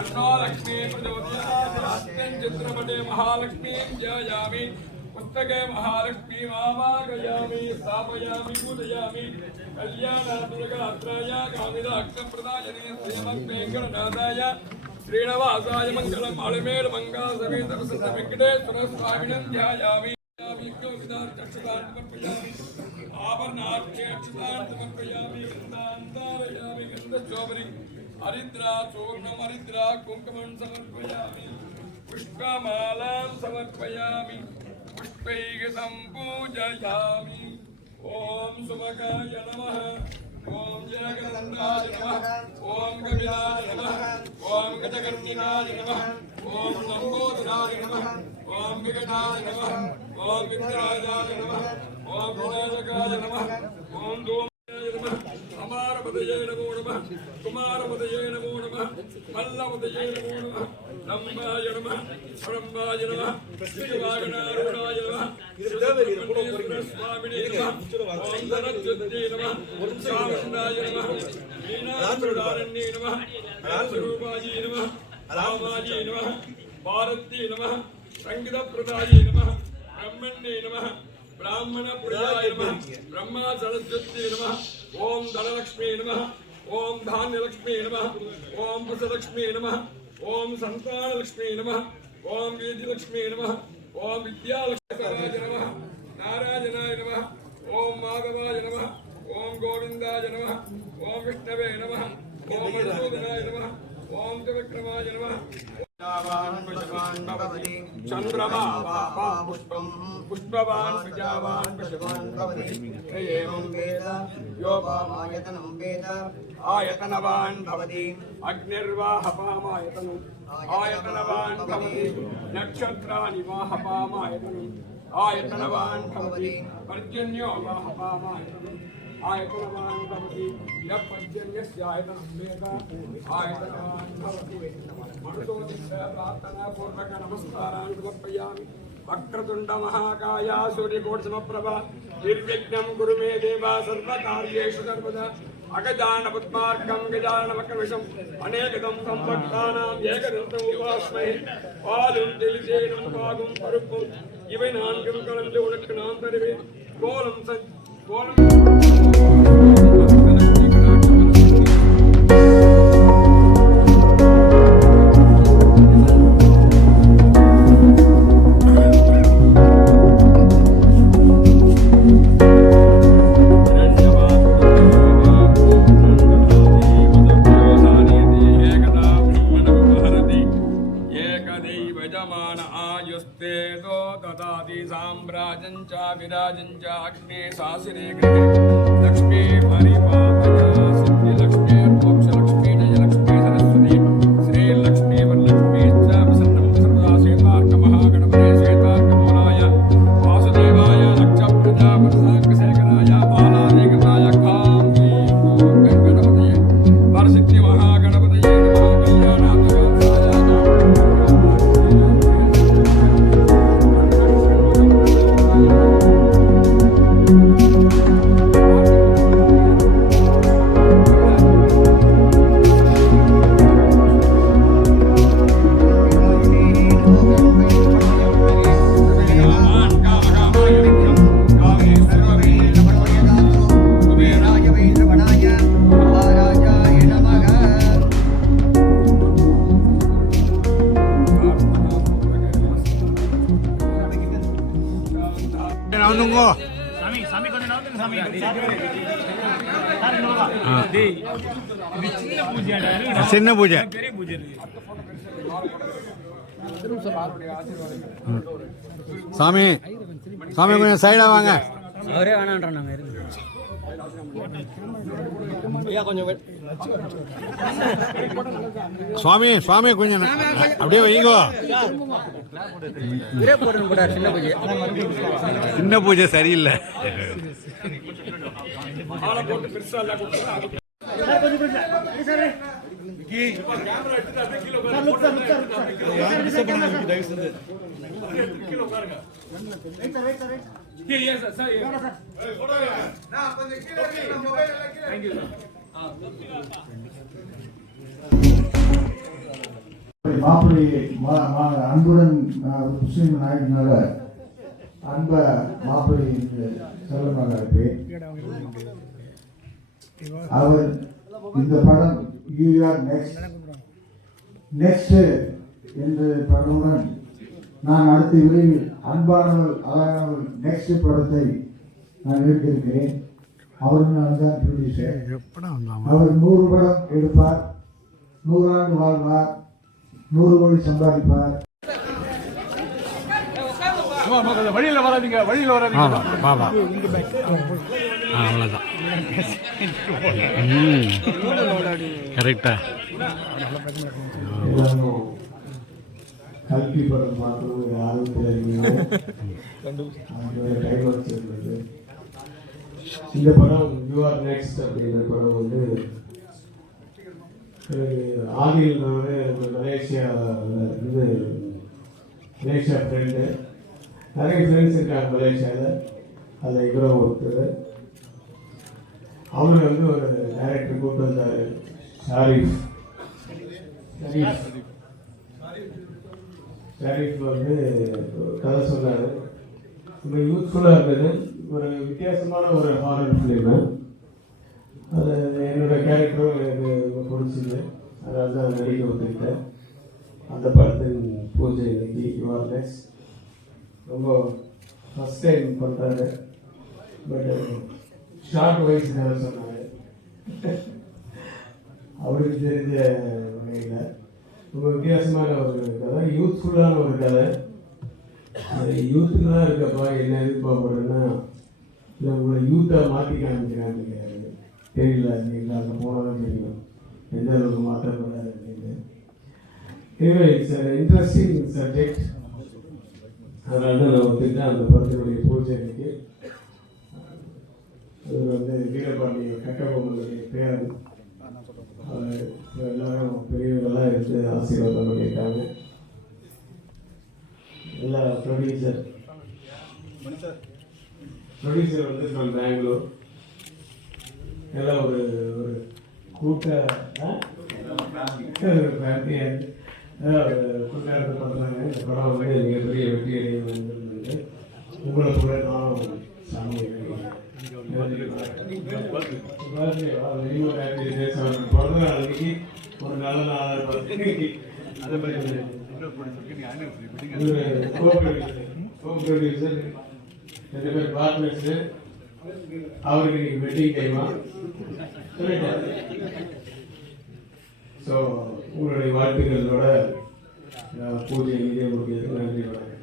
अन्नोलक्ष्मीं प्रचोदयास्मिन् चित्रपटे महालक्ष्मीं जयामि पुस्तके महालक्ष्मीमावागयामि स्थापयामि पूजयामि कल्याणादुर्गात्राय कामिदाक्षप्रदायने सेवकवेङ्कटनाथाय श्रीनिवासाय मङ्गलम् अळमेर्मङ्गासमेतरसविघ्नेश्वरस्वामिनं ध्यायामि आभरणाक्षे अक्षतान् समर्पयामि गन्धान्तारयामि गन्धचोपरि హరిద్రా చూర్ణం హరిద్రా కుంకుమం సమర్పయామి పుష్పమాలాం సమర్పయామి పుష్పైః సంపూజయామి ఓం శుభకాయ నమ ఓం జనకందాయ నమ ఓం కపిలాయ నమ ఓం గజకర్ణికాయ నమ ఓం లంబోదరాయ నమ ఓం వికటాయ నమ ఓం విఘ్నరాజాయ నమ ఓం గుణాయకాయ నమ ఓం குமாரபதையே நமோ நம மல்லபதையே நமோ நம நம்பாய நம பழம்பாய நம ஸ்ரீவாகனாருணாய நம சுவாமினே நம சந்தனத்யுத்தே நம சாவண்டாய நம மீனாசுடாரண்யே நம ராசரூபாயே நம ராமாஜே நம பாரத்தே நம சங்கீத பிரதாயே நம பிரம்மண்ணே நம பிராமண புரியாய நம பிரம்மா சரஸ்வதி நம ஓம் தனலட்சுமி நம ఓం ధాన్యలక్ష్మీ నమ ఓం పుషలక్ష్మీ నమ ఓం సంతానలక్ష్మీ నమ ఓం వీధిలక్ష్మీ నమ ఓం విద్యాలక్ష్మీరాజ నమ నారాయణాయ నమ ఓం మాధవాయ నమ ఓం గోవిందాయ నమ ఓం విష్ణవే నమ ఓం మధుసూదనాయ నమ ఓం త్రివిక్రమాయ నమ. नमः चन्द्रमा पुष्पम् पुष्पवान् प्रजावान् पुष्पवान् भवति एवं वेद यो आयतनं वेद आयतनवान् भवति अग्निर्वाहपामायतनम् आयतनवान् भवति नक्षत्राणि वाहपामायतनम् आयतनवान् भवति पर्जन्यो वाहपामायतनम् ఆయతనవాన్ భవతి ఇరపర్జన్యస్య ఆయతనమేక ఆయతనవాన్ భవతి మనసో దిశ ప్రార్థనా పూర్వక నమస్కారాన్ని సమర్పయామి వక్రతుండ మహాకాయ సూర్యకోటిసమప్రభ నిర్విఘ్నం గురు మే దేవ సర్వకార్యేషు సర్వదా అగజానపద్మార్గం గజానమకవిషం అనేకదం సంపత్తానాం ఏకదంతం ఉపాస్మై பாலும் தெளிதேனும் பாகும் பருப்பும் இவை நான்கும் கலந்து உனக்கு நான் தருவேன் கோலம் சஞ்ச Bora. एकदैवजमान आयुस्ते तो ददाति साम्राजं च विराजं च अग्ने कृते लक्ष्मी परिपालया இது சின்ன பூஜை பெரிய பூஜை இருக்கு சாமி சாமி கொஞ்சம் சைடா வாங்க அவரே வேணான்றா நாங்க இருந்து சுவாமி சுவாமி கொஞ்சம் அப்படியே வைங்கோ. சின்ன பூஜை. சின்ன பூஜை சரியில்லை. ஆளை போட்டு மாப்பிள்ளை மா- மா- அன்புடன் முஸ்லீம் நாயகனால அன்ப மாப்பிள்ளை என்று செல்லமாக இருப்பேன் அவர் இந்த படம் யூஆர் நெக்ஸ்ட் நெக்ஸ்ட் என்று படமுடன் நான் அடுத்து விரைவில் அன்பானவள் அழகானவள் நெக்ஸ்ட் படத்தை நான் எடுத்திருக்கிறேன் அவரும் நான் தான் ப்ரொடியூசர் அவர் நூறு படம் எடுப்பார் நூறாண்டு வாழ்வார் நூறு கோடி சம்பாதிப்பார் வழியில வராதீங்க வழியில வராதீங்க அவ்வளோதான் கரெக்டா கல்வி படம் பார்க்கணும் ஆர்வத்தில் அந்த டைவர்ஸ் இருந்தது. இந்த படம் யூஆர் நெக்ஸ்ட் அப்படிங்கிற படம் வந்து எனக்கு ஆதியில் நான் மலேசியாவில் மலேசியா இது மலேசியா ஃப்ரெண்டு நிறைய ஃப்ரெண்ட்ஸ் இருக்காங்க மலேசியாவில் அதில் இவரும் ஒருத்தர். அவர் வந்து ஒரு டைரக்டர் கூப்பிட்டு வந்தார். ஷாரிஃப். ஷரீஃப். ஷரீஃப் வந்து கதை சொன்னார் ரொம்ப யூஸ்ஃபுல்லாக இருந்தது. ஒரு வித்தியாசமான ஒரு ஹாரர் ஃபிலிமு அது என்னோட கேரக்டரும் எனக்கு ரொம்ப பிடிச்சிது. அதாவது தான் நடிக்க வந்துக்கிட்டேன் அந்த படத்தின் பூஜை இன்னைக்கு யுவார்னஸ் ரொம்ப ஃபஸ்ட் டைம் பண்ணுறாரு பட் ஷார்ட் வைஸ் நேரம் சொன்னார். அவருக்கு தெரிஞ்ச வகையில். ரொம்ப வித்தியாசமான ஒரு கதை. யூத்ஃபுல்லான ஒரு கதை. அது யூத்துக்கு தான் இருக்கப்பா என்ன எதிர்பார்ப்படுறேன்னா இல்லை உங்களை யூத்தாக மாற்றி காமிக்கிறாங்க தெரியல நீங்கள் அங்கே போனாலும் தெரியும். எந்த அளவுக்கு மாற்றப்படாது அப்படின்னு. எனவே இட்ஸ் இன்ட்ரெஸ்டிங் சப்ஜெக்ட் அதனால தான் நான் ஒத்துக்கிட்டேன் அந்த படத்தினுடைய பூஜை அன்னைக்கு அது வந்து வீரபாண்டிய கட்டபொம்மனுடைய பேர் ஆசீர்வாதம் பண்ணியிருக்காங்க எல்லா ப்ரொடியூசர் ப்ரொடியூசர் வந்து ஃப்ரம் பெங்களூர் எல்லாம் ஒரு ஒரு கூட்ட கூட்டாளர் பண்ணுறாங்க இந்த படம் வந்து மிகப்பெரிய வெற்றி அடைய என்று உங்களை கூட நானும் சாமி பிறந்த நாள் அன்னைக்கு ஒரு அதை பற்றி ப்ரொடியூசர் ரெண்டு பேர் பார்ட்னர்ஸ் அவருக்கு இன்னைக்கு வெட்டிங் டைமா ஸோ உங்களுடைய வாழ்த்துக்களோட அஹ், பூஜை நன்றி வணக்கம்